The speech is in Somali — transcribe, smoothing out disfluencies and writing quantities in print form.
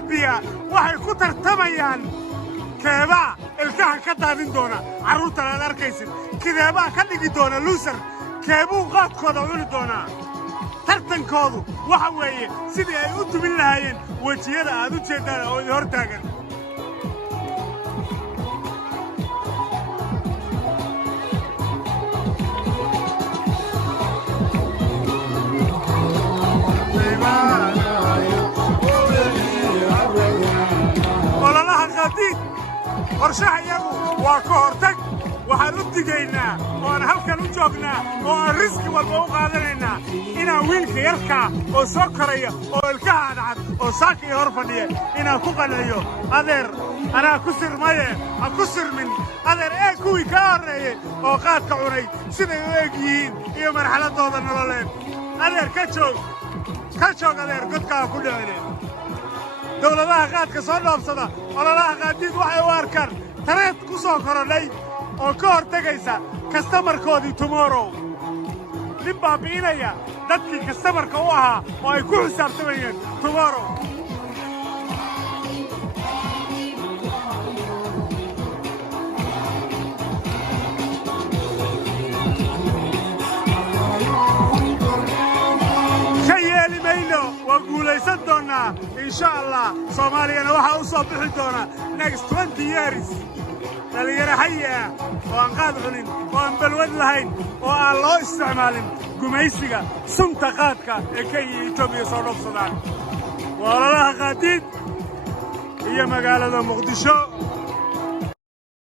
Ethiopia waxay ku tartamayaan keebaa ilkaha ka daadin doona carruurta aad arkaysid keebaa ka dhigi doona loser keebuu qaadkooda cuni doonaa tartankoodu waxa weeye sidii ay u tumin lahaayeen wejiyada aad u jeedaan oo idin hortaagan qorshaha iyagu waa ka hortag waxaan u digaynaa oo aan halkan u joognaa oo aan riski walba u qaadanaynaa inaan wiilka yarkaa oo soo koraya oo ilkaha adcad oo saaka iyo hor fadhiya inaan ku qanciyo adeer anaa ku sirmaye ha ku sirmin adeer kuwii kaa horreeyey oo qaadka cunay siday u eg yihiin iyo marxaladooda nololeed adeer ka joog adeer godkaa ku dhicine dowladaha qaadka soo dhoobsada ololaha qaadiid waxay u arkaan tareed ku soo korodhay oo ka hortegaysa kastamarkoodii tomorrow nin baabi'inaya dadkii kastamarka u ahaa oo ay ku xisaabtamayeen tomorrow guulaysan doonaa insha allah soomaaliyana waxaa u soo bixi doona next 20 years dhalinyaro xayi ah oo aan qaad cunin oo aan balwad lahayn oo aan loo isticmaalin gumaysiga sunta qaadka ee kenya iyo etoobiya soo dhoobsadaan waa ololaha qaadiid iyo magaalada muqdisho